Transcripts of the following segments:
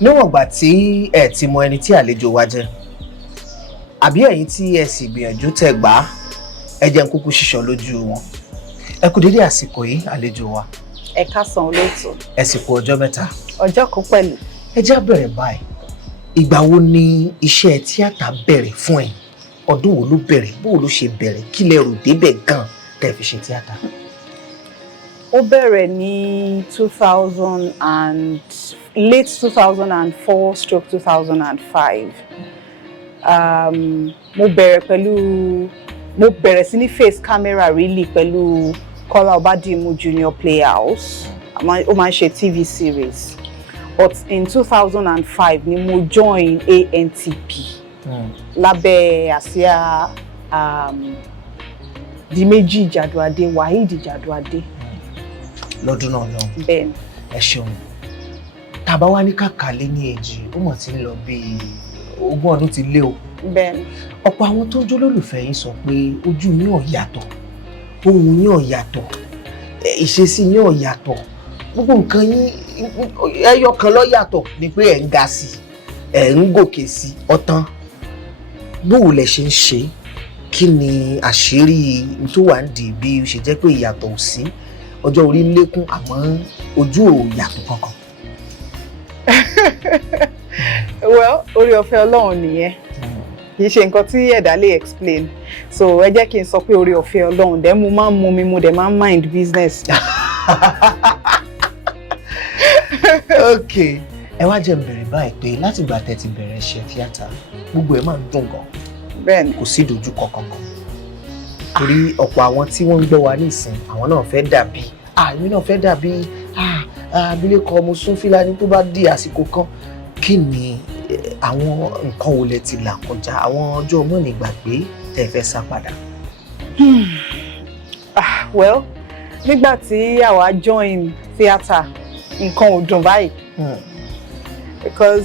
Níwọ̀n ìgbà tí ẹ ti mọ ẹni tí àlejò wa jẹ́ àbí ẹ̀yin tí ẹ sì gbìyànjú tẹ́ gbà ẹ jẹ́ n kúkú ṣíṣọ lójú wọn. Ẹ kú dédé àsìkò yìí àlejò wa. Ẹ káàsán olóòtú. Ẹ sì kú ọjọ́ mẹ́ta. Ọjọ́ kan pẹ̀lú. Ẹ já bẹ̀rẹ̀ báyìí. Ìgbà wo ni iṣẹ́ tíátà bẹ̀rẹ̀ fún ẹ? Ọdún wo ló bẹ̀rẹ̀? Bó ló ṣe bẹ̀rẹ̀? Kí lẹ rò débẹ̀ gan tẹ́ fi ṣe tíátà? Ó bẹ̀rẹ̀ ní late 2004/2005. Mo bẹ̀rẹ̀ sí ní face camera really pẹ̀lú Kọ́lá Ọbádìmú Junior Playhouse. Ó máa ń ṣe TV series. But in 2005 ni mo join ANTP lábẹ́ àsíá Diméjì Ìjàdùadé, Waheed Ìjàdùadé. Lọ́dún náà lọ. Bẹ́ẹ̀ni. Ẹ ṣeun. Tàbá wá ní kàkàlé ní èjì, ó mọ̀ tí ń lọ bí 20 ọdún ti lé o. Bẹ́ẹ̀ni. Ọ̀pọ̀ àwọn tó jó lólùfẹ́ yín sọ pé ojú yín ò yàtọ̀, ohùn yín ò yàtọ̀, ìṣesí yín ò yàtọ̀. Gbogbo nǹkan yín ẹyọ kan ló yàtọ̀ ni pé ẹ̀ ń ga sí, ẹ̀ ń gòkè sí ọ̀tán. Bóò lẹ ṣe ń ṣe? Kí ni àṣírí tó wà ń di bí ó ṣe jẹ́ pé ìyàtọ̀ ò sí? Ọjọ́ orí ń lékún àmọ́ ojú ò yàtọ̀ kankan. Well, orí ọ̀fẹ́ Ọlọ́run nìyẹn. Kì í ṣe nǹkan tí ẹ̀dá lè explain. So ẹ jẹ́ kí n sọ pé orí ọ̀fẹ́ Ọlọ́run dẹ̀ mo máa ń mú mi mo dẹ̀ máa ń mind business. Okay. Ẹ wá jẹ́ n bẹ̀rẹ̀ báyìí pé láti ìgbà tẹ́ ti bẹ̀rẹ̀ iṣẹ́ tíátà gbogbo ẹ̀ máa ń dùn gan. Bẹ́ẹ̀ni. Kò sí ìdojúkọ kankan. Torí ọ̀pọ̀ àwọn tí wọ́n ń gbọ́ wa nísìn àwọn náà fẹ́ dàbí èmi náà fẹ́ dàbí abilékọ Mosun Filani tó bá di àsìkò kan. Kí ni àwọn nǹkan wo lẹ ti là kọjá, àwọn ọjọ́ mọ́nìgbàgbé tẹ́ fẹ́ sá padà? Well, nígbà tí àwa join theatre nǹkan ò dùn báyìí. Because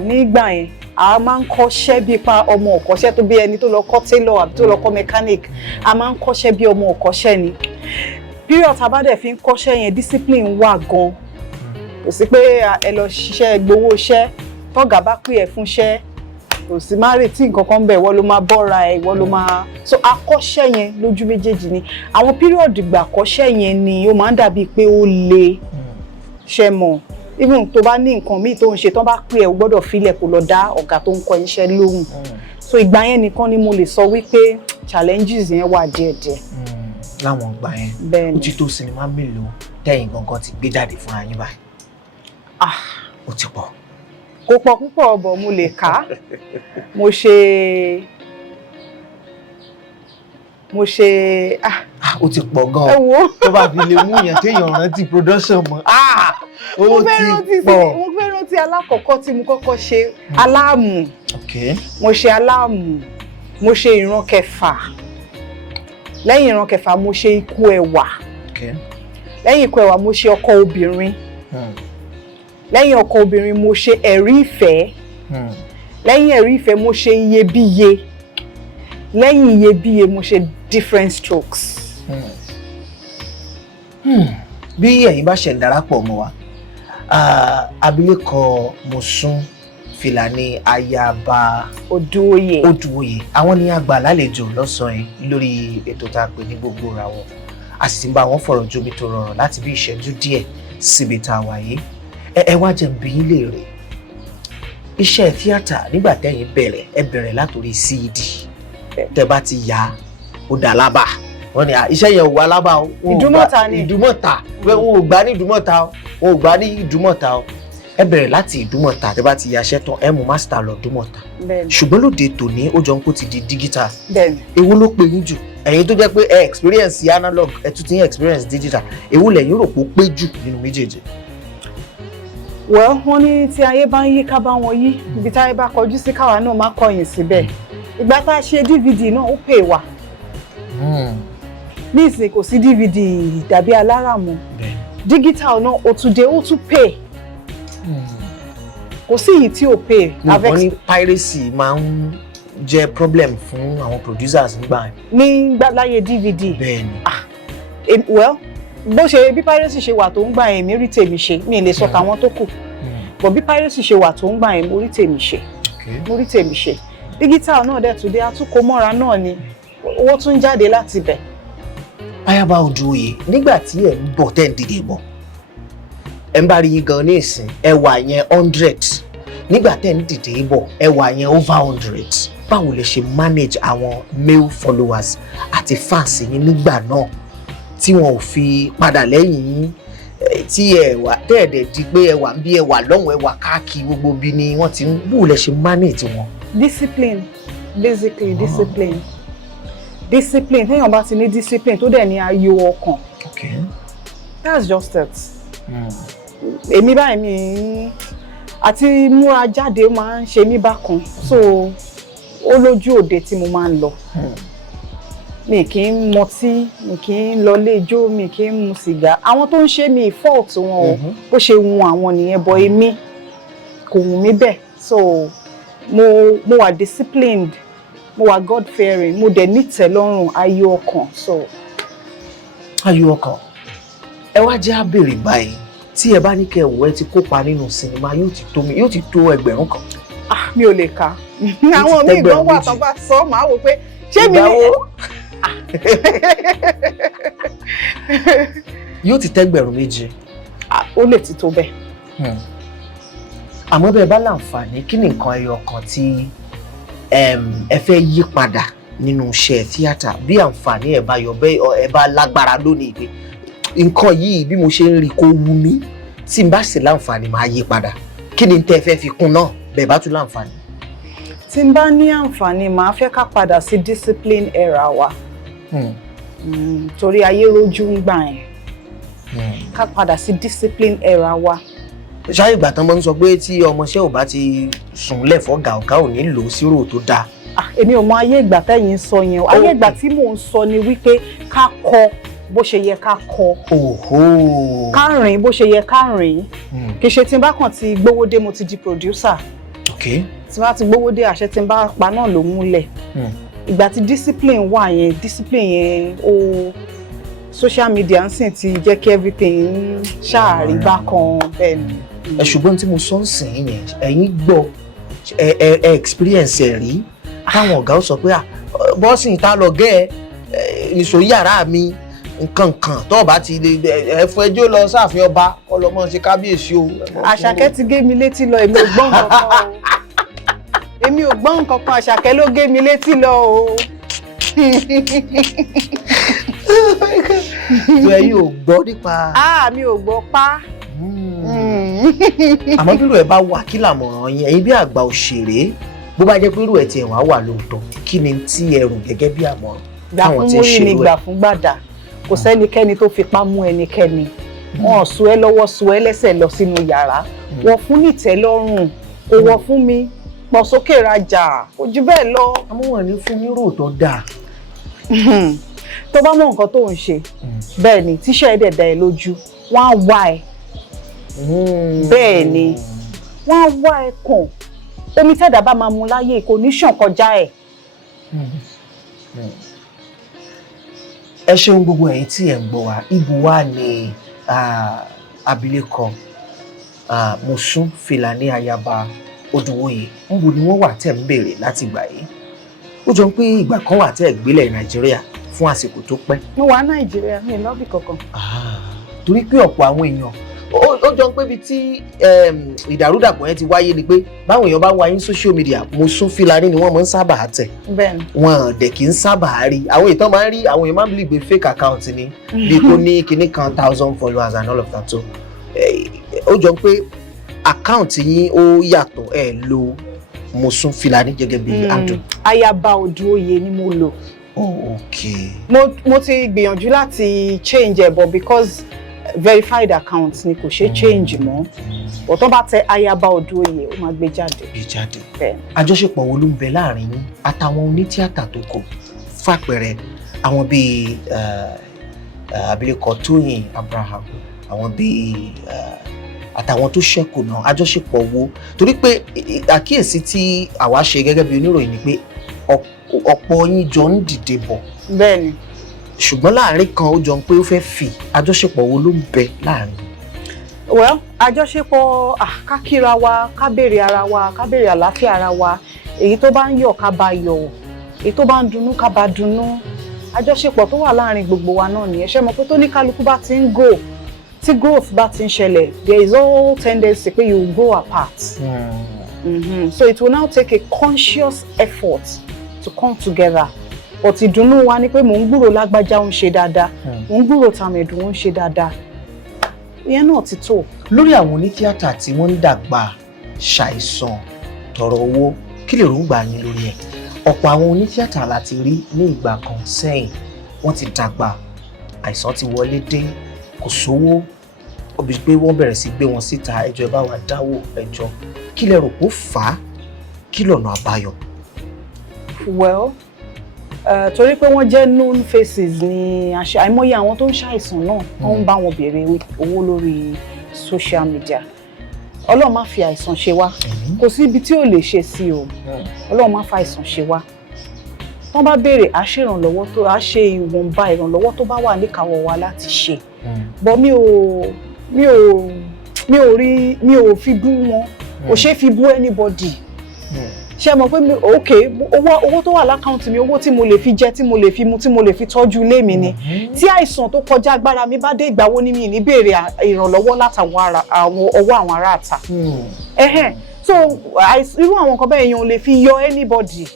nígbà yẹn a máa ń kọ́ṣẹ́ bí pa ọmọ ọ̀kọ́ṣẹ́ tó bí ẹni tó lọ kọ́ tailor àbí tó lọ kọ́ mechanic. A máa ń kọ́ṣẹ́ bí ọmọ ọ̀kọ́ṣẹ́ ni. Period tá bá dẹ̀ fi ń kọ́ṣẹ́ yẹn discipline wà gan. Kò sí pé ẹ lọ ṣiṣẹ́ gbowó iṣẹ́ tọ́gà bá pè ẹ́ fúnṣẹ́. Kò sí má retí nǹkan kan bẹ̀ ìwọ ló máa bọ́ra ẹ̀ ìwọ ló máa. So akọ́ṣẹ́ yẹn lójú méjèèjì ni. Àwọn period ìgbà akọ́ṣẹ́ yẹn ni ó máa ń dàbí pé ó le ṣe mọ̀. Even tó bá ní nǹkan míì tó ń ṣe tán bá pè ẹ́ o gbọ́dọ̀ filẹ̀ kó lọ dá ọ̀gá tó ń kọ́ iṣẹ́ lóhùn. So ìgbà yẹn nìkan ni mo lè sọ wípé challenges yẹn wà díẹ̀díẹ̀. Láwọn ìgbà yẹn ó ti tó sinimá mélòó tẹ́yìn gangan ti gbé jáde fúnra yín báyìí? Ó ti pọ̀. Kò pọ̀ púpọ̀ ọ̀bọ̀ mo lè kà. Mo ṣe ó ti pọ̀ gan. Tó bá fi lè mú yẹn téèyàn rántí production mọ́. Ó ti pọ̀. Mo fẹ́ rántí alákọ̀ọ́kọ́ tí mo kọ́kọ́ ṣe aláàmù. Mo ṣe aláàmù. Mo ṣe ìran kẹfà. Lẹ́yìn ìran kẹfà mo ṣe ikú ẹwà. Lẹ́yìn ikú ẹwà mo ṣe ọkọ obìnrin. Lẹ́yìn ọkọ obìnrin mo ṣe ẹ̀rí ìfẹ́. Lẹ́yìn ẹ̀rí ìfẹ́ mo ṣe iyebíye. Lẹ́yìn iyebíye mo ṣe different strokes. Bí ẹ̀yin bá ṣe ń darapọ̀ mọ́ wa, abilékọ Mosun Filani ayaba Odùoyè. Àwọn ni a gbà lálejò lọ́sàn-án yìí lórí ètò tá a pè ní Gbogbo Ìràwọ̀. A sì ti ń bá wọn fọ̀rọ̀ jomi tó rọrùn láti bí ìṣẹ́jú díẹ̀ síbi tá a wà yìí. Ẹ wá jẹ́ n bi yín léèrè. Iṣẹ́ tíátà nígbà tẹ́yin bẹ̀rẹ̀ ẹ bẹ̀rẹ̀ látòrí CD. Tẹ́ bá ti yá ó dà lábà. Wọ́n ní iṣẹ́ yẹn ò wá lábà o. Ìdúmọ̀tà ni. Ìdúmọ̀tà. Wọn ò gbà ní Ìdúmọ̀tà o. Wọn ò gbà ní Ìdúmọ̀tà o. Ẹ bẹ̀rẹ̀ láti Ìdúmọ̀tà tẹ́ bá ti yaṣẹ́ tán ẹ mú master lọ Ìdúmọ̀tà. Ṣùgbọ́n lóde tòní ó jọ ń kó ti di digital. Èwo ló pé yín jù? Ẹ̀yin tó jẹ́ pé ẹ experience analog ẹ tún ti ń experience digital. Èwo lẹ̀yin rò pé ó pé jù nínú méjèèjì? Well, wọ́n ní tí ayé bá ń yí ká bá wọn yí, ibi táyé bá kọjú sí káwa náà má kọ̀yìn síbẹ̀. Ìgbà tá a ṣe DVD náà ó pè wá. Ní ìsìn kò sí DVD dàbí aláràmù. Digital náà ó tún dé ó tún pè. Kò sí èyí tí ò pè. Wọ́n ní piracy máa ń jẹ́ problem fún àwọn producers nígbà yẹn. Nígbà láyé DVD. Bẹ́ẹ̀ni. Well, bó ṣe bí piracy ṣe wà tó ń gbà èmi rí tèmi ṣe mi lè sọ tàwọn tó kù. but bí piracy ṣe wà tó ń gbà yẹn mo rí tèmi ṣe digital náà dẹ̀ tún dé àtúkò mọ́ra náà ni owó tún jáde láti bẹ̀. Ayaba Oduoye nígbà tí ẹ ń bọ̀ tẹ́ ń dìde bọ̀ ẹ ń bá rí yín gan ní ìsìn ẹwà yẹn 100 nígbà tẹ́ ń dìde bọ̀ ẹwà yẹn over 100 báwo lè ṣe manage àwọn male followers àti fans yín nígbà náà tí wọn ò fi padà lẹ́yìn yín tí ẹwà tẹ́ẹ̀dẹ̀ di pé ẹwà ń bí ẹwà lọ́hùn ẹwà káàkiri gbogbo bí ni wọ́n ti ń báwo lè ṣe manage wọn. Discipline, basically discipline téèyàn bá ti ní discipline tó dẹ̀ ní ayọ̀ ọkàn. That's just it. Èmi báyìí mi àti múra jáde máa ń ṣe mí bákan so ó lójú òde tí mo máa ń lọ. Mi kì í mọtí, mi kì í lọ lé ijó, mi kì í mu sìgá. Àwọn tó ń ṣe mi fault wọn o bó ṣe wù àwọn nìyẹn bọ èmi kò wù mí bẹ́ẹ̀ so mo wà disciplined. Mo wà God fearing, mo dẹ̀ nítẹ̀lọ́rùn ayọ̀ ọkàn so. Ayọ̀ ọkàn. Ẹ wá jẹ́ á béèrè báyìí tí ẹ bá ní kẹ́ wò ẹ ti kópa nínú sinimá yóò ti tó 1,000 kan. Mi ò lè kà. Àwọn míì gan wà tán bá sọ màá wò pé ṣé mi ni. Yóò ti tẹ́gbẹ̀rún 2. Ó lè ti tó bẹ́ẹ̀. Àmọ́ bẹ́ẹ̀ bá láǹfààní kí ni nǹkan ẹyọ kan tí ẹ fẹ́ yí padà nínú iṣẹ́ tíátà bí àǹfààní ẹ bá yọ bẹ́ẹ̀ ẹ bá lágbára lónìí pé nǹkan yìí bí mo ṣe ń rí kó wú mi tí n bá sì láǹfààní máa yí padà kí ni tẹ́ ẹ fẹ́ fi kún náà bẹ́ẹ̀ bá tún láǹfààní. Tí n bá ní àǹfààní màá fẹ́ ká padà sí discipline era wa torí ayé rojú ń gbà yẹn ká padà sí discipline era wa. Ṣáà ìgbà tán mọ́ ń sọ pé tí ọmọọṣẹ́ ò bá ti sùn lẹ́fọ̀ọ́ ọ̀gá ò ní lò ó sírò tó dáa. Èmi ò mọ ayé ìgbà tẹ́yìn sọ yẹn o ayé ìgbà tí mò ń sọ ni wípé ká kọ bó ṣe yẹ ká kọ ká rìn bó ṣe yẹ ká rìn kì í ṣe tí n bá kàn ti gbówó dé mo ti di producer tí n bá ti gbówó dé àṣẹ tí n bá pa náà ló múlẹ̀ ìgbà tí discipline wà yẹn o social media ń sìn ti jẹ́ kí everything ṣáàrí bákan bẹ́ẹ̀ ni. Ṣùgbọ́n tí mo sọ ń sìn yẹn ẹ̀yin gbọ́ ẹ experience ẹ̀ rí káwọn ọ̀gá ó sọ pé bọ́ọ̀sì ìta lọ gẹ́ ẹ nìṣó yàrá mi nǹkan kan tó bá ti lè ẹ̀fọ́ ẹjọ́ lọ sáàfin ọba ọlọmọ ṣe kábíyèsí o. Àṣàkẹ́ ti gé mi létí lọ èmi ò gbọ́ nǹkan kan o èmi ò gbọ́ nǹkan kan Àṣàkẹ́ ló gé mi létí lọ o. tó ẹ̀yin ò gbọ́ nípa. Mi ò gbọ́ pa. Àmọ́ bí irú ẹ̀ bá wà kí làmọ̀ràn yín ẹ̀yin bí àgbà òṣèré bó bá jẹ́ pé irú ẹ̀ tiẹ̀ wà lóòótọ́ kí ni tí ẹ rò gẹ́gẹ́ bí àmọ̀ràn. Gbà fún múrí ni gbà fún gbàdà kò sẹ́nikẹ́ni tó fipá mú ẹnikẹ́ni wọn sọ ẹ́ lọ́wọ́ sọ ẹ́ lẹ́sẹ̀ lọ sínú yàrá wọ́n fún nìtẹ́lọ́rùn kò wọ́n fún mi pọ̀ sókè rajà kò jù bẹ́ẹ̀ lọ. Àmọ́ wọn ní fún ní rò tó dáa. Tó bá mọ nǹkan tó ń ṣe bẹ́ẹ̀ ni tíṣẹ́ ẹ̀ dẹ̀ dá ẹ lójú wọ́n á wá ẹ bẹ́ẹ̀ ni wọ́n á wá ẹ kàn omi tẹ́dà bá máa mu láyé kò ní ṣàn kọjá ẹ̀. Ẹ ṣeun gbogbo ẹ̀yin tí ẹ ń gbọ́ wa ibo wa ni abilékọ Mosun Filani Ayaba Oduoye níbo ni wọ́n wà tẹ̀ ń béèrè láti gbà yìí ó jọ pé ìgbà kan wà tẹ̀ gbélẹ̀ Nàìjíríà fún àsìkò tó pẹ́. Mo wà Nàìjíríà mi lọ́bì kankan. Torí pé ọ̀pọ̀ àwọn èèyàn ó jọ pé ibi tí ìdàrúdàpọ̀ yẹn ti wáyé ni pé báwọn èèyàn bá wá yín social media Mosun Filani ni wọ́n máa ń sábà tẹ̀. Bẹ́ẹ̀ni. Wọn dẹ̀ kì í sábà rí àwọn ìtàn máa ń rí àwọn èèyàn máa ń believe pé fake account ni bí kò ní kinní kan 1,000 followers and all of that so ó jọ pé account yín ó yàtọ̀ ẹ̀ lo Mosun Filani gẹ́gẹ́ bí handle. Ayaba Oduoye ni mo lò. Okay. Mo ti gbìyànjú láti change ẹ̀ but because verified account ni kò ṣe change mọ́ but tó bá tẹ Ayaba Oduoye ó máa gbé jáde. Àjọṣepọ̀ wo ló ń bẹ láàrin yín àtàwọn onítíátà tó kù fàpẹẹrẹ àwọn bíi abilékọ Tóyìn Abraham àwọn bíi àtàwọn tó ṣẹ́kù náà àjọṣepọ̀ wo torí pé àkíyèsí tí àwa ṣe gẹ́gẹ́ bí oníròyìn ni pé ọ̀pọ̀ yín jọ ń dìde bọ̀. Bẹ́ẹ̀ni. Ṣùgbọ́n láàrin kan ó jọ pé ó fẹ́ fi àjọṣepọ̀ wo ló ń bẹ láàrin. Well, àjọṣepọ̀ ká kíra wa, ká béèrè ara wa, ká béèrè àlàáfíà ara wa. Èyí tó bá ń yọ̀ ká bá yọ̀, èyí tó bá ń dunnú ká bá dunnú. Àjọṣepọ̀ tó wà láàrin gbogbo wa náà nìyẹn. Ṣé mọ̀ pé tó ní kálukú bá ti ń grow, tí growth bá ti ń ṣẹlẹ̀, there is all tendency pé you will go apart. So it will now take a conscious effort to come together. But ìdùnnú wa ni pé mò ń gbúrò lágbájá ń ṣe dáadáa, mò ń gbúrò tàmẹ̀dùn ń ṣe dáadáa. Ìyẹn náà ti tó. Lórí àwọn onítíátà tí wọ́n ń dàgbà ṣàìsàn tọrọ owó, kí lè rògbà yín lórí ẹ̀? Ọ̀pọ̀ àwọn onítíátà láti rí ní ìgbà kan sẹ́yìn, wọ́n ti dàgbà, àìsàn ti wọlé dé, kò sówó, òbí pé wọ́n bẹ̀rẹ̀ sí gbé wọn síta, ẹjọ́ ẹ bá wa dáwó ẹjọ́. Kí lẹ rò pó fà á? Kí lọ̀nà àbáyọ? Well, torí pé wọ́n jẹ́ known faces ni àìmọye àwọn tó ń ṣàìsàn náà wọ́n ń bá wọn béèrè owó lórí social media. Ọlọ́run má fi àìsàn ṣe wá, kò sí ibi tí ò lè ṣe sí o. Ọlọ́run má fa àìsàn ṣe wá. Wọ́n bá béèrè àṣèrànlọ́wọ́ tó a ṣe ìwọ̀nba ìrànlọ́wọ́ tó bá wà níkàáwọ́ wa láti ṣe. But mi ò fi bú wọn, kò ṣe fi bú anybody. Ṣé mọ̀ pé okay, owó tó wà lákàùntì mi, owó tí mo lè fi jẹ, tí mo lè fi mu, tí mo lè fi tọ́jú ilé mi ni. Tí àìsàn tó kọjá agbára mi bá dé, ìgbà wo ni mi ní béèrè ìrànlọ́wọ́ látàwọn ọwọ́ àwọn ará àta. So irú àwọn nǹkan bẹ́ẹ̀ yẹn ò lè fi yọ anybody.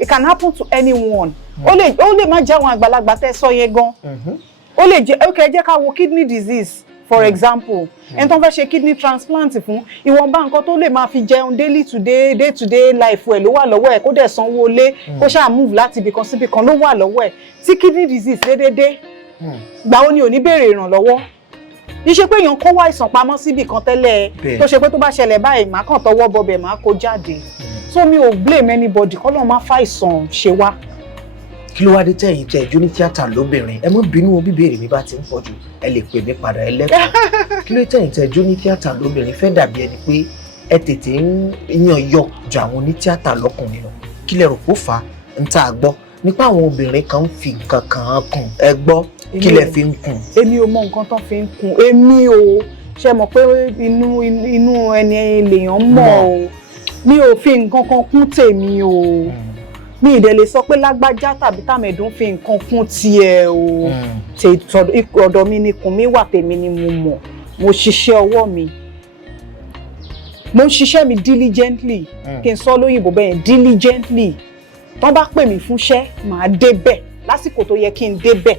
It can happen to anyone. Ó lè má jẹ́ àwọn àgbàlagbà tẹ́ sọ yẹn gan. Ó lè jẹ́ okay, jẹ́ ká wo kidney disease for example. Ẹni tó ń fẹ́ ṣe kidney transplant fún, ìwọ̀nba nǹkan tó lè máa fi jẹun day to day life ẹ̀ ló wà lọ́wọ́ ẹ̀, kó dẹ̀ sanwó lé, kó ṣáà move láti ibìkan sí ibìkan ló wà lọ́wọ́ ẹ̀. Tí kidney disease dédé, gbà ó ní ò ní béèrè ìrànlọ́wọ́. Iṣẹ́ pé èèyàn kó wá ìsàn pamọ́ síbì kan tẹ́lẹ̀ tó ṣe pé tó bá ṣẹlẹ̀ báyìí máa kàn tọwọ́ bọbẹ̀ máa kó jáde. So mi ò blame anybody, kọ́lọ́run má fa ìsàn ṣe wá. Kí ló wá dé tẹ̀yìn tẹ̀ jó ní tíátà lóbìnrin? Ẹ mọ́ bínú bí béèrè mi bá ti ń pọ̀ jù, ẹ lè pè mí padà ẹlẹ́kọ̀ọ́. Kí ló tẹ̀yìn tẹ̀ jó ní tíátà lóbìnrin fẹ́ dàbí ẹni pé ẹ tètè ń yan yọ ju àwọn onítíátà lọ́kùnrin lọ? Kí lẹ rò kó fà á? Ń tá a gbọ́ nípa àwọn obìnrin kan ń fi nǹkan kan kùn, ẹ gbọ́ kí lẹ fi ń kùn? Èmi ò mọ nǹkan tán fi ń kùn, èmi ò ṣe mọ̀ pé inú ẹni lèèyàn mọ̀ o. Mi ò fi nǹkan kan kún tèmi o. Mi ì dẹ̀ lè sọ pé lágbájá tàbí tàmẹ̀dùn fi nǹkan kún tiẹ̀ o. Ọ̀dọ̀ mi ni ikùn mi wà, tèmi ni mo mọ̀. Mo ṣiṣẹ́ ọwọ́ mi. Mo ń ṣiṣẹ́ mi diligently. Kí n sọ lóyìnbó bẹ́ẹ̀ diligently. Tán bá pè mí fúnṣẹ́, màá débẹ̀ lásìkò tó yẹ kí n débẹ̀.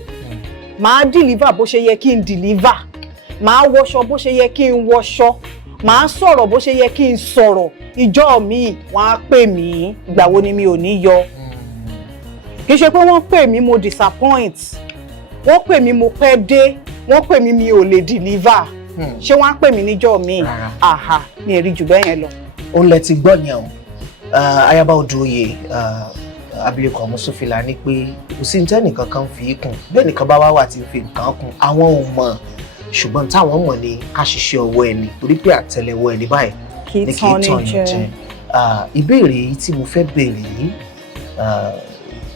Màá deliver bó ṣe yẹ kí n deliver. Màá wọṣọ bó ṣe yẹ kí n wọṣọ. Màá sọ̀rọ̀ bó ṣe yẹ kí n sọ̀rọ̀. Ìjọ́ mi wọ́n á pè mí, ìgbà wo ni mi ò ní yọ. Kì í ṣe pé wọ́n pè mí mo disappoint. Wọ́n pè mí mo pẹ́ dé. Wọ́n pè mí mi ò lè deliver. Ṣé wọ́n á pè mí níjọ́ mi? Àhà, mi ò rí jù bẹ́ẹ̀ yẹn lọ. Ó lẹ ti gbọ́ yẹn o. Ayaba Odòoyè, abilékọ Mosun Filani pé kò sí ntẹ́nì kankan fi kùn. Bẹ́ẹ̀ nìkan bá wá wà tí ń fi nǹkan kùn. Àwọn ò mọ̀, ṣùgbọ́n táwọn mọ̀ ni ká ṣiṣẹ́ ọwọ́ ẹni, torí pé àtẹ́lẹwọ́ ẹni báyìí kì í tán ní jẹ. Ìbéèrè yìí tí mo fẹ́ béèrè yìí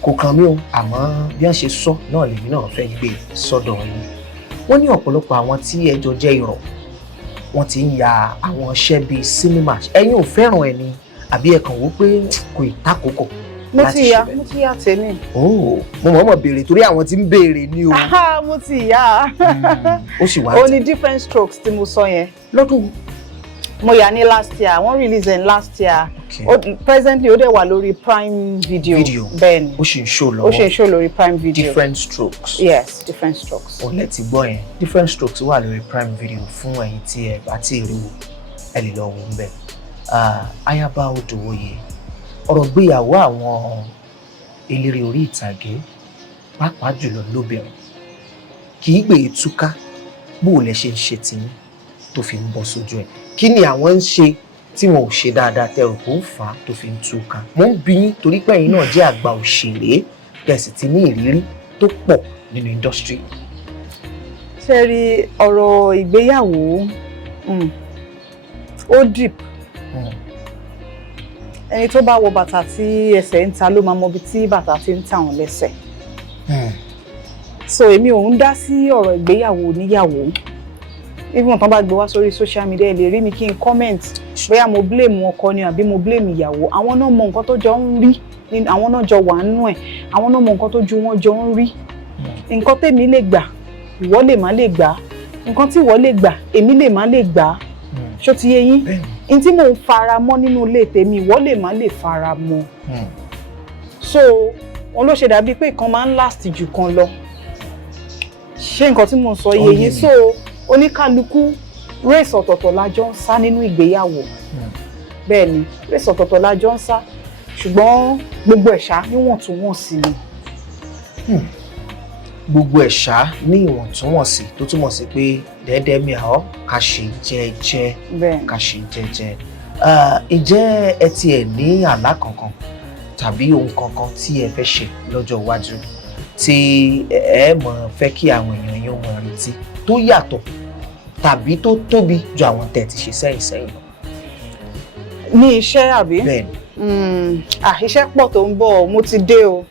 kò kàn mí o, àmọ́ bí wọ́n ṣe sọ náà lèmi náà fẹ́ gbé sọ́dọ̀ yín. Wọ́n ní ọ̀pọ̀lọpọ̀ àwọn tí ẹjọ́ jẹ́ irọ́, wọ́n ti ń ya àwọn iṣẹ́ bíi sinimá. Ẹ̀yin ò fẹ́ràn ẹni àbí ẹ kàn wò pé kò ì tákòókò láti ṣe bẹ́ẹ̀? Mo ti ya tèmi. Mo mọ̀ béèrè torí àwọn tí ń béèrè ni o. Mo ti ya. Ó sì wá. O ní different strokes tí mo sọ yẹn. Lọ́dún mo yà ní last year, wọ́n release in last year. Presently ó dẹ̀ wà lórí Prime Video. Bẹ́ẹ̀ni. Ó sì ń show lọ́wọ́. Ó sì ń show lórí Prime Video. Different strokes. Yes, different strokes. Ó lẹ ti gbọ́ yẹn. Different strokes wà lórí Prime Video fún ẹ̀yin tí ẹ bá ti rí wò, ẹ lè lọ wò ń bẹ̀. Ayaba Odòoyè, ọ̀rọ̀ gbéyàwó àwọn eléré orí ìtàgé pàápàá jùlọ lóbìnrin kì í gbé ìtúká bó o lẹ ṣe ń ṣe tìyín tó fi ń bọ́ sójú ẹ̀. Kí ni àwọn ń ṣe tí wọn ò ṣe dáadáa tẹrù kó ń fà á tó fi ń túká? Mo ń bi yín torí pé ẹ̀yin náà jẹ́ àgbà òṣèré, tẹ̀sí ti ní ìrírí tó pọ̀ nínú indọ́sítírì. Ṣé rí ọ̀rọ̀ ìgbéyàwó ó deep. Ẹni tó bá wọ bàtà tí ẹsẹ̀ ń ta ló máa mọ ibi tí bàtà ti ń tà wọ́n lẹ́sẹ̀. So èmi ò ń dá sí ọ̀rọ̀ ìgbéyàwó níyàwó. even tán bá gbé wá sórí social media ẹ lè rí mi kí n comment bóyá mo blame ọkọ ni àbí mo blame ìyàwó àwọn náà mọ nǹkan tó jọ ń rí àwọn náà jọ wà nínú ẹ̀ àwọn náà mọ nǹkan tó ju wọn jọ ń rí nǹkan tèmi lè gbà ìwọ lè má lè gbà nǹkan tí ìwọ lè gbà èmi lè má lè gbà ṣó ti yé yín n tí mò ń fara mọ́ nínú ilé tèmi ìwọ lè má lè fara mọ́ so wọn ló ṣe dàbí pé ìkan máa ń last jù kan lọ ṣé nǹkan tí mò ń sọ yé yín so oníkálukú race ọ̀tọ̀ọ̀tọ̀ la jọ ń sá nínú ìgbéyàwó bẹ́ẹ̀ ni race ọ̀tọ̀ọ̀tọ̀ la jọ ń sá ṣùgbọ́n gbogbo ẹ̀ṣá níwọ̀ntúnwọ̀nsì ni. Gbogbo ẹ̀ṣá ní ìwọ̀ntúnwọ̀nsì tó túmọ̀ sí pé dẹ́ẹ́dẹ́ mi àọ́ ká ṣe jẹ́jẹ́ ká ṣe jẹ́jẹ́. Ǹjẹ́ ẹ tiẹ̀ ní àlá kankan tàbí ohun kankan tí ẹ fẹ́ ṣe lọ́jọ́ iwájú tí ẹ mọ̀ fẹ́ kí àwọn èèyàn yóò mọ̀ retí tó yàtọ̀ tàbí tó tóbi ju àwọn tẹ̀ ti ṣe sẹ́yìn lọ? Ní iṣẹ́ àbí? Bẹ́ẹ̀ni. Iṣẹ́ pọ̀ tó ń bọ̀ mo ti dé o.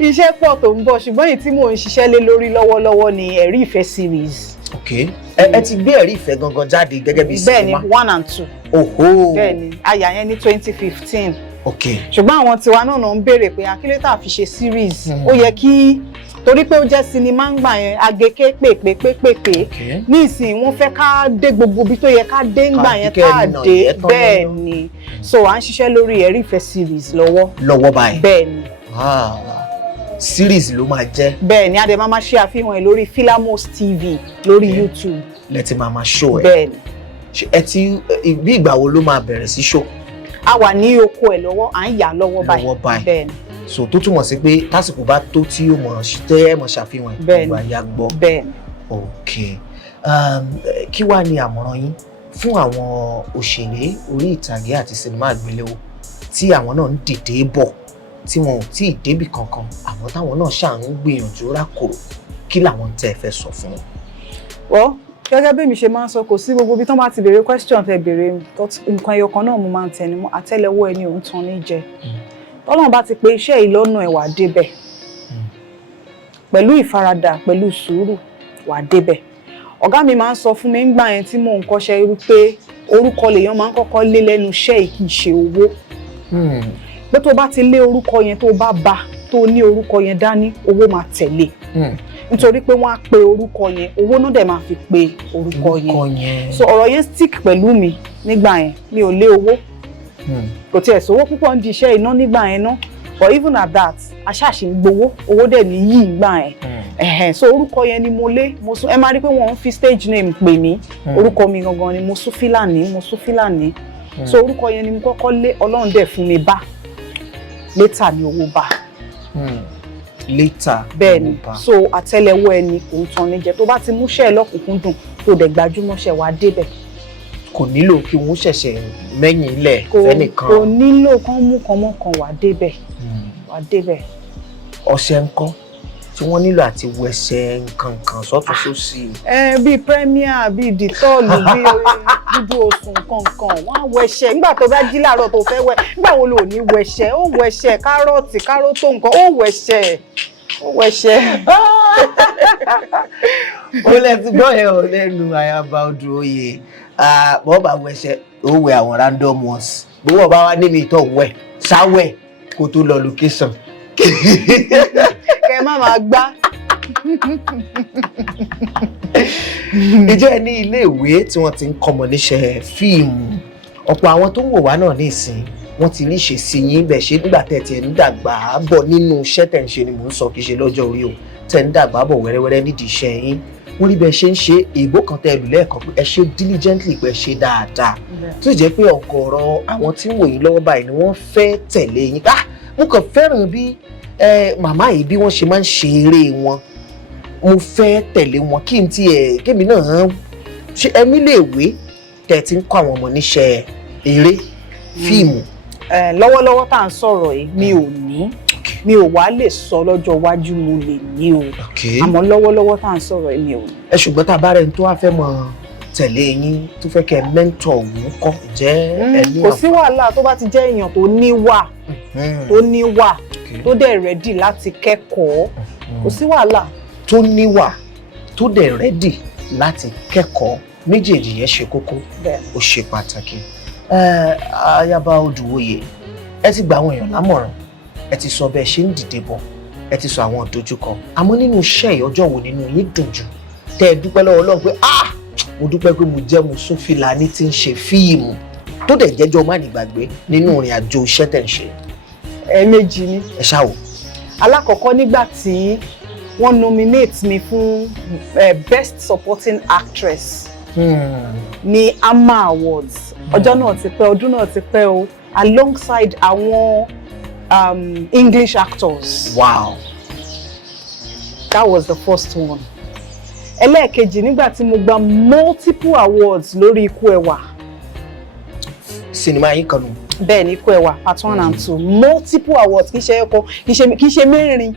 Iṣẹ́ pọ̀ tó ń bọ̀ ṣùgbọ́n èyí tí mò ń ṣiṣẹ́ lé lórí lọ́wọ́lọ́wọ́ ni ẹ̀rí ìfẹ́ series. Okay. Ẹ ti gbé ẹ̀rí ìfẹ́ gangan jáde gẹ́gẹ́ bí sinimá. Bẹ́ẹ̀ni 1 and 2. Oho. Bẹ́ẹ̀ni àyà yẹn ní 2015. Okay. Ṣùgbọ́n àwọn tiwa náà ń béèrè pé akílétà fi ṣe series ó yẹ kí torí pé ó jẹ́ sinimá ń gbà yẹn ageke pèpèpèpè ní ìsìn wọ́n fẹ́ ká dé gbogbo ibi tó yẹ ká dé ń gbà yẹn ká dé bẹ́ẹ̀ ni so à ń ṣiṣẹ́ lórí ẹ̀rí ìfẹ́ series lọ́wọ́ báyìí bẹ́ẹ̀ ni series ló máa jẹ́ bẹ́ẹ̀ ni a dẹ̀ máa ṣe àfihàn ẹ̀ lórí Fiimu TV lórí YouTube lẹ́tí máa show ẹ̀ bẹ́ẹ̀ ni ẹ ti bí ìgbà wo ló máa bẹ̀rẹ̀ sí show? A wà ní oko ẹ̀ lọ́wọ́ à ń yà lọ́wọ́ báyìí bẹ́ẹ̀ ni so tó túmọ̀ sí pé tásìkò bá tó tí ó mọ̀ tẹ́ ẹ mọ̀ ṣàfihàn ìgbà ya gbọ́. Bẹ́ẹ̀ni. Okay. Kí wá ní àmọ̀ràn yín fún àwọn òṣèré orí ìtàgé àti sinimá àgbéléwò tí àwọn náà ń dìde bọ̀ tí wọn ò tí ì débì kankan àwọn táwọn náà ṣáà ń gbìyànjú rákòrò kí làwọn tẹ́ ẹ fẹ́ sọ fún wọn? Wọ́n gẹ́gẹ́ bí mi ṣe máa ń sọ kò sí gbogbo ibi tán bá ti béèrè question tẹ́ béèrè nǹkan ẹyọ kan náà mo máa ń tẹnu mọ́ àtẹ́lẹwọ́ ẹni òun tán ní jẹ. Tọ́lọ́run bá ti pé iṣẹ́ ìlọ́nà ẹ̀ wà débẹ̀ pẹ̀lú ìfaradà pẹ̀lú sùúrù wà débẹ̀. Ọ̀gá mi máa ń sọ fún mi ńgbà yẹn tí mò ń kọ́ṣẹ́ irú pé orúkọ lèèyàn máa ń kọ́kọ́ lé lẹ́nu iṣẹ́ yìí kì í ṣe owó. Pé tó bá ti lé orúkọ yẹn tó bá bá tó ní orúkọ yẹn dání owó máa tẹ̀lé. Nítorí pé wọ́n á pe orúkọ yẹn owó náà dẹ̀ máa fi pe orúkọ yẹn. So ọ̀rọ̀ yẹn stick pẹ̀lú mi nígbà yẹn mi ò lé owó. Kò tiẹ̀ sówó púpọ̀ ń di iṣẹ́ iná nígbà yẹn náà but even at that aṣáàṣì ń gbowó owó dẹ̀ ní yìí nígbà yẹn so orúkọ yẹn ni mo lé Mosun ẹ máa rí pé wọ́n ń fi stage name pè mí orúkọ mi gangan ni Mosun Filani so orúkọ yẹn ni mo kọ́kọ́ lé Ọlọ́run dẹ̀ fún mi bá later ni owó bá. Later bẹ́ẹ̀ ni so àtẹ́lẹwọ́ ẹni kò ń tan níjẹ tó bá ti múṣẹ́ lọ́kùnkúndùn tó dẹ̀ gbajúmọ̀ṣẹ́ wá débẹ̀. Kò nílò kí wọ́n ṣẹ̀ṣẹ̀ mẹ́yìn ilẹ̀ fẹ́nìkan. Kò nílò kán mú kan mọ́ kan wà débẹ̀. Wà débẹ̀. Ọṣẹ ńkọ́ tí wọ́n nílò àti wẹṣẹ nǹkan sọ́tún sósì. Bíi Premier bíi dìtọ́ọ̀lù bíi dúdú oṣù nǹkan wọ́n á wẹṣẹ nígbà tó bá jí láàárọ̀ tó fẹ́ wẹ̀ nígbà wo ló ní wẹṣẹ ó wẹṣẹ kárọ̀tì kárótó nǹkan ó wẹṣẹ. Ó lẹ́tí gbọ́ ẹ̀ ọ́ lẹ́nu Ayaba Odù Oyè. Bọ́ bá wẹṣẹ ó wẹ àwọn random ones bó wọ́n bá wá níbi ìtọ́ wẹ̀ ṣáwẹ̀ kó tó lọ location. Kẹ má máa gbá. Ìjẹ́ ní ilé ìwé tí wọ́n ti ń kọ́mọ níṣẹ́ fíìmù ọ̀pọ̀ àwọn tó ń wò wá náà ní ìsìn wọ́n ti rí ṣe sí yín bẹ̀ ṣe nígbà tẹ̀ tí ẹ̀ ń dàgbà bọ̀ nínú iṣẹ́ tẹ̀ ń ṣe ni mò ń sọ kì í ṣe lọ́jọ́ orí o tẹ̀ ń dàgbà bọ̀ wẹ́rẹ́wẹ́rẹ́ nídìí iṣẹ́ yín wọ́n rí bẹ́ẹ̀ ṣe ń ṣe èèbó kan tẹ́ lù lẹ́ẹ̀kan pé ẹ ṣe diligently pé ẹ ṣe dáadáa tó jẹ́ pé ọ̀gọ̀rọ̀ àwọn tí ń wò yín lọ́wọ́ báyìí ni wọ́n fẹ́ tẹ̀lé yín mo kàn fẹ́ràn bí màmá yìí bí wọ́n ṣe máa ń ṣe eré wọn mo fẹ́ tẹ̀lé wọn kí n tiẹ̀ kémi náà ṣe ẹ̀mí lè wé tẹ̀ tí ń kọ́ àwọn ọmọ níṣẹ́ eré fíìmù. Lọ́wọ́lọ́wọ́ tá à ń sọ̀rọ̀ yìí mi ò wá lè sọ lọ́jọ́ iwájú mo lè ní o àmọ́ lọ́wọ́lọ́wọ́ tá à ń sọ̀rọ̀ yìí mi ò ní. Ṣùgbọ́n tá a bá rẹ̀ ń tó wá fẹ́ mọ tẹ̀lé yín tó fẹ́ kẹ́ mẹ́ńtọ̀ òun kọ́ jẹ́ ẹni kò sí wàhálà tó bá ti jẹ́ èèyàn tó níwà tó dẹ̀ rẹ́dì láti kẹ́kọ̀ọ́ kò sí wàhálà. Tó níwà tó dẹ̀ rẹ́dì láti kẹ́kọ̀ọ́ méjèèjì yẹn ṣe kókó ó ṣe pàtàkì. Ayaba Oduwoye, ẹ ti gba àwọn èèyàn lámọ̀ràn, ẹ ti sọ bẹ́ẹ̀ ṣe ń dìde bọ̀, ẹ ti sọ àwọn ìdojúkọ, àmọ́ nínú iṣẹ́ yìí ọjọ́ wo nínú yín dùn jù tẹ́ ẹ dúpẹ́ lọ́wọ́ Ọlọ́run pé mo dúpẹ́ pé mo jẹ́ Mosun Filani tí ń ṣe fíìmù tó dẹ̀ jẹ́jọ́ má ní gbàgbé nínú ìrìn àjò iṣẹ́ tẹ̀ ń ṣe? Ẹ̀ẹ̀mejì ni. Ẹ ṣáà wò. Alákọ̀ọ́kọ́ nígbà tí wọ́n nominate mi fún Best Supporting Actress ní AMA Awards. Ọjọ́ náà ti pẹ́, ọdún náà ti pẹ́ o, alongside àwọn English actors. Wow. That was the first one. Ẹlẹ́ẹ̀kejì nígbà tí mo gba multiple awards lórí Ikú Ẹwà. Sinimá yín kan nù. Bẹ́ẹ̀ ni Ikú Ẹwà part 1 and 2. Multiple awards kì í ṣe ẹyọkan, kì í ṣe mẹ́rin.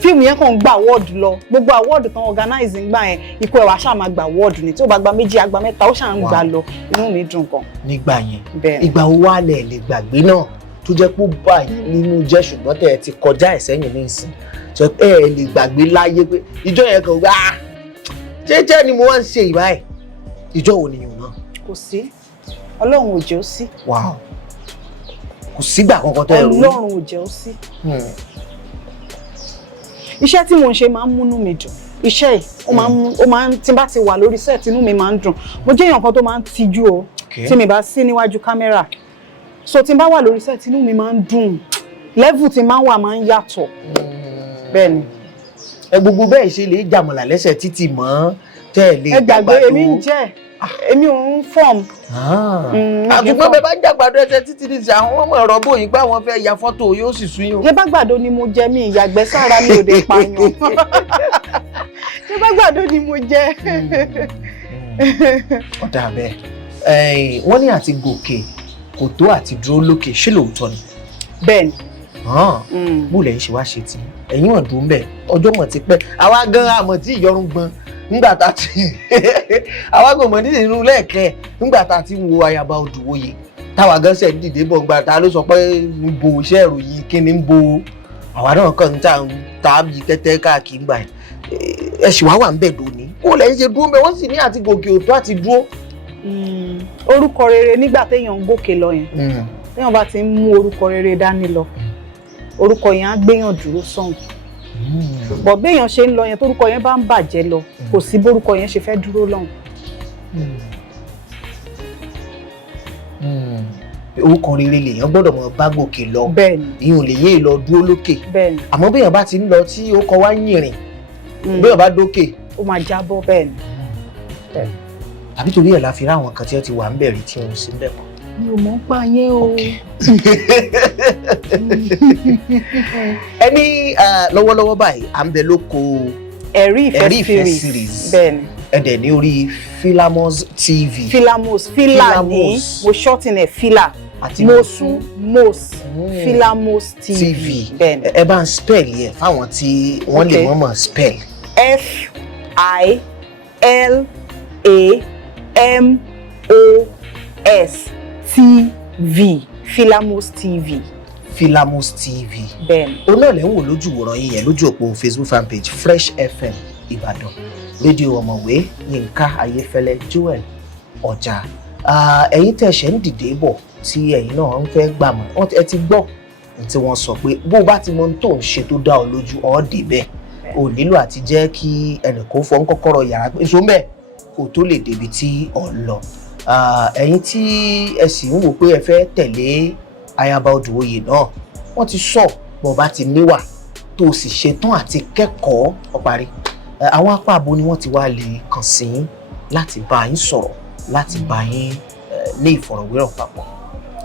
Fíìmù yẹn kàn gba award lọ. Gbogbo award tán organize ń gbà yẹn, Ikú Ẹwà ṣáà máa gba award ni. Tí ó bá gba méjì, á gba mẹ́ta, ó ṣáà ń gbà lọ. Inú mi dùn gan. Nígbà yẹn. Ìgbà wo wá lẹ lè gbàgbé náà tó jẹ́ pé ó bá yín nínú jẹ́ ṣùgbọ́n tẹ́ ẹ ti kọjá ẹ̀ sẹ́yìn ní ìsìn. Sọ pé ẹ lè gbàgbé láyé pé ìjọ yẹn kan gbà jẹ́jẹ́ ni mo wá ń ṣe ìbáyìí. Ìjọ wo nìyẹn náà? Kò sí. Ọlọ́run ò jẹ́ ó sí. Wow. Kò sígbà kankan tó ẹ̀rù. Ọlọ́run ò jẹ́ ó sí. Iṣẹ́ tí mo ń ṣe máa ń múnú mi dùn. Iṣẹ́ yìí ó máa ń tí bá ti wà lórí set inú mi máa ń dùn. Mo jẹ́ èèyàn kan tó máa ń tijú o tí mi bá sí níwájú kámẹ́rà. So tí n bá wà lórí set inú mi máa ń dùn. Level tí máa ń wà máa ń yàtọ̀. Bẹ́ẹ̀ ni. Ẹ gbogbo bẹ́ẹ̀ ṣe lè jàmọ̀là lẹ́sẹ̀ títì mọ́ tẹ́ ẹ lè ẹ gbàgbé èmi ń jẹ́ èmi ò ń fọ́ọ̀mù. Àtùgbọ́n bẹ́ẹ̀ bá ń jàgbàdo ẹsẹ̀ títí ní ti àwọn ọmọ ọ̀rọ̀ bóyìn pé àwọn fẹ́ ya fọ́tò yóò sì sún yín. Ṣé bá gbàdo ni mo jẹ mi ìyàgbẹ́ sára mi ò dé pààyàn. Ṣé bá gbàdo ni mo jẹ. Ọ̀dà bẹ́ẹ̀ wọ́n ní àti gòkè kò tó àti dúró lókè ṣé lóòótọ́ ni? Bẹ́ẹ̀ni. Bó lẹ́yìn ṣe wá ṣe tí ẹ̀yin wọ̀n dùn bẹ́ẹ̀ ọjọ́ mọ̀ ti pẹ́ àwa gan àmọ̀ tí ìyọrùn gbọ́n nígbà tá a ti àwa gan mọ̀ nídìí inú lẹ́ẹ̀kẹ́ nígbà tá a ti wo Ayaba Oduwoye táwa gan ṣẹ̀ ń dìde bọ̀ gbà tá a ló sọ pé ń bo iṣẹ́ ìròyìn kíni ń bo àwa náà kàn ń ta bí tẹ́tẹ́ káàkiri gbà ẹ̀ ṣì wá wà ń bẹ̀ dòní bó lẹ́yìn ṣe dúró bẹ́ẹ̀ wọ́n sì ní àti gòkè òtó àti dúró. Orúkọ rere nígbà téèyàn ń gòkè lọ yẹn téèyàn bá ti ń mú orúkọ rere dání lọ orúkọ yẹn á gbéyàn dúró sọ̀hún. Bọ̀ béèyàn ṣe ń lọ yẹn tórúkọ yẹn bá ń bàjẹ́ lọ kò sí bórúkọ yẹn ṣe fẹ́ dúró lọ́hùn. Orúkọ rere lèèyàn gbọ́dọ̀ mọ bá gòkè lọ. Bẹ́ẹ̀ni. Ìyẹn ò lè yé lọ dúró lókè. Bẹ́ẹ̀ni. Àmọ́ béèyàn bá ti ń lọ tí ó kọ wá yìnrìn béèyàn bá dókè. Ó máa jábọ́ bẹ́ẹ̀ni. Àbí torí ẹ̀ la fi ráwọn kan tí wọ́n ti wà ń bẹ̀rẹ̀ tí wọ́n sì ń bẹ̀ mọ́. Mi ò mọ̀ pa yẹn o. Ẹni lọ́wọ́lọ́wọ́ báyìí à ń bẹ lóko Ẹ̀rí Ìfẹ́ series. Bẹ́ẹ̀ni. Ẹ̀dẹ̀ ní orí Filamos TV. Filani mo shorten ẹ̀ Fila. Mosun Filamos TV. Bẹ́ẹ̀ni. Ẹ bá ń spell yẹ fáwọn tí wọ́n lè mọ̀ọ́mọ̀ spell. FILAMOS TV. Filamos TV. Filamos TV. Bẹ́ẹ̀ni. Òun náà lẹ ń wò lójú wòran yín yẹn lójú òpó Facebook fan page Fresh FM Ìbàdàn. Rédíò ọ̀mọ̀wé Yínká Ayéfẹ́lẹ́ Joel Ọjà. Ẹ̀yin tẹ̀sẹ̀ ń dìde bọ̀ tí ẹ̀yin náà ń fẹ́ gbàmọ̀ ẹ ti gbọ́ tí wọ́n sọ pé bó bá ti mọ ohun tó ń ṣe tó dá ọ lójú ọ̀ dé bẹ́ẹ̀ o nílò àti jẹ́ kí ẹnìkan fọ́ ń kọ́kọ́rọ́ yàrá pé èso mẹ́ẹ̀ kò tó lè débi tí ọ̀ lọ. Ẹ̀yin tí ẹ sì ń wò pé ẹ fẹ́ tẹ̀lé Ayaba Oduwoye náà wọ́n ti sọ bó bá ti níwà tó sì ṣetán àti kẹ́kọ̀ọ́ ọ̀parí àwọn apá abo ni wọ́n ti wá lè kàn sí láti bá yín sọ̀rọ̀ láti bá yín ní ìfọ̀rọ̀wérọ̀ papọ̀.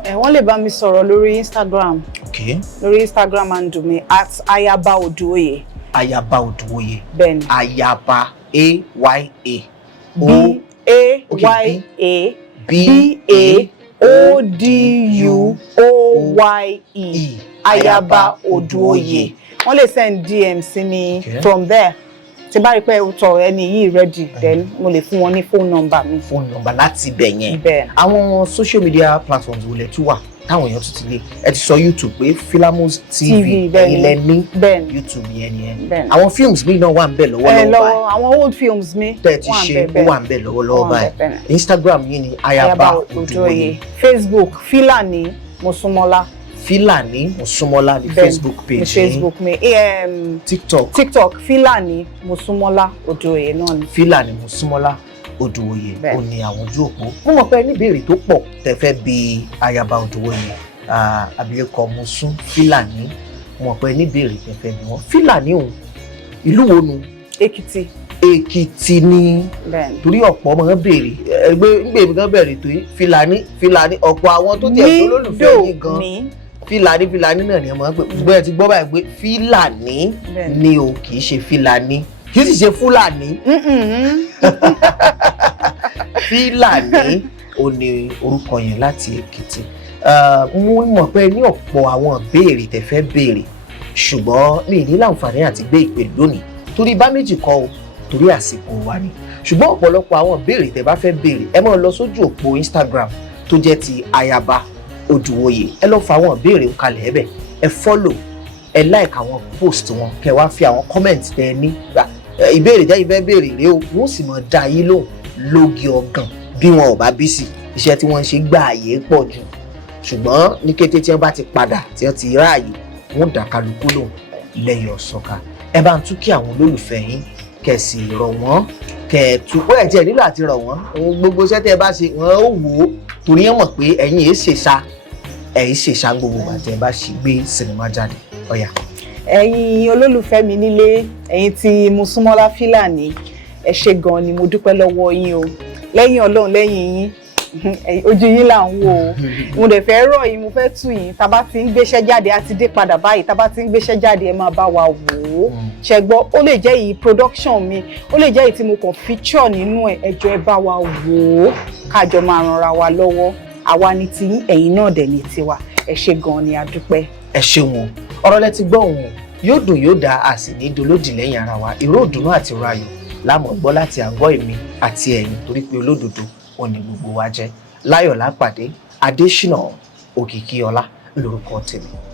Wọ́n lè bá mi sọ̀rọ̀ lórí Instagram. Okay. Lórí Instagram handle mi @Ayaba Oduwoye. Ayaba Oduwoye. Bẹ́ẹ̀ni. Ayaba AYA. BAYA BAODUOYE. Ayaba Oduwoye. Wọ́n lè send DM sí mi from there. Tí bá rí pé ọ̀tọ̀ ẹni yìí ready then mo lè fún wọn ní phone number mi. Phone number láti bẹ̀ yẹn. Bẹ́ẹ̀. Àwọn social media platforms wo lẹ tún wà táwọn èèyàn tún ti lè ẹ ti sọ YouTube pé Filamus TV ẹ̀yin lẹ ní YouTube yẹn nìyẹn àwọn films mi náà wà ń bẹ lọ́wọ́lọ́wọ́ báyìí àwọn old films mi tẹ́ ẹ ti ṣe ó wà ń bẹ lọ́wọ́lọ́wọ́ báyìí Instagram yìí ni Ayaba Oduwoye, Facebook Filani Mosumola. Filani Mosumola ní Facebook page Facebook mi TikTok Filani Mosumola Oduwoye náà ni. Filani Mosumola Oduwoye ó ní àwọn ojú òpó. Mo mọ̀ pé ní ìbéèrè tó pọ̀ tẹ́ fẹ́ bi Ayaba Oduwoye abilékọ Mosun Filani mo mọ̀ pé ní ìbéèrè tẹ́ fẹ́ bi wọ́n. Filani òun ìlú wo nu? Èkìtì. Èkìtì ni torí ọ̀pọ̀ ọmọ béèrè ẹgbẹ́ mi gan bẹ̀rẹ̀ tó yìí Filani ọ̀pọ̀ àwọn tó tiẹ̀ tó lólùfẹ́ yìí gan Filani náà ni ẹ máa ń pè bẹ́ẹ̀ ti gbọ́ báyìí pé Filani ni o kì í ṣe Filani kì í sì ṣe Fúlàní Filani ò ní orúkọ yẹn láti Èkìtì. Mo mọ̀ pé ní ọ̀pọ̀ àwọn béèrè tẹ́ fẹ́ béèrè ṣùgbọ́n mi ní láǹfààní àti gbé ìpè lónìí torí bá méjì kọ́ o torí àsìkò wa ni ṣùgbọ́n ọ̀pọ̀lọpọ̀ àwọn béèrè tẹ́ bá fẹ́ béèrè ẹ máa lọ sójú òpó Instagram tó jẹ́ ti Ayaba Oduwoye ẹ lọ fa àwọn béèrè ń kalẹ̀ ẹ̀bẹ̀ ẹ follow ẹ like àwọn post wọn kẹ́ wá fi àwọn comment tẹ́ ẹ ní gbà ìbéèrè jẹ́ ìfẹ́ béèrè rèé o wọ́n sì máa dá yín lóhùn lógi ọ̀gàn bí wọn ò bá bí sí iṣẹ́ tí wọ́n ń ṣe gbà àyè pọ̀ jù ṣùgbọ́n ní kété tí wọ́n bá ti padà tí wọ́n ti ráàyè wọ́n dá kálukú lóhùn lẹ́yọ̀ sọ́ka ẹ bá ń tún kí àwọn olólùfẹ́ yín kẹ́ sì rọ̀ wọ́n kẹ́ tú ó ẹ̀ tiẹ̀ nílò àti rọ̀ wọ́n gbogbo iṣẹ́ tẹ́ ẹ bá ṣe wọ́n ó wò ó torí ẹ mọ̀ pé ẹ̀yin èé ṣèṣà gbogbo àti ẹ bá ṣe gbé sinimá jáde ọ̀yà. Ẹ̀yin olólùfẹ́ mi nílé ẹ̀yin tí Mosumola Filani ẹ ṣé gan ni mo dúpẹ́ lọ́wọ́ yín o lẹ́yìn Ọlọ́run lẹ́yìn yín ojú yín là ń wò ó mo dẹ̀ fẹ́ rọ̀ yín mo fẹ́ tù yín tá bá ti ń gbéṣẹ́ jáde á ti dé padà báyìí tá bá ti ń gbéṣẹ́ jáde ẹ máa bá wa wò ó ṣẹgbọ́ ó lè jẹ́ èyí production mi ó lè jẹ́ èyí tí mo kàn feature nínú ẹ jọ̀ọ́ ẹ bá wa wò ó kájọ máa ranra wa lọ́wọ́ àwa ni ti yín ẹ̀yin náà dẹ̀ ní tiwa ẹ ṣé gan ni a dúpẹ́. ẹ ṣeun ọ̀rọ̀ lẹ ti gbọ́ òun yóò dùn yóò dáa a sì ní dolódì lẹ́yìn ara wa ìró ìdùnnú àti ìró ayọ̀ láàmú gbọ́ láti àgọ́ èmi àti ẹ̀yin torí pé olódodo òní gbogbo wa jẹ́ láyọ̀ lápàdé Adésínà Òkìkíọlá lórúkọ tèmi.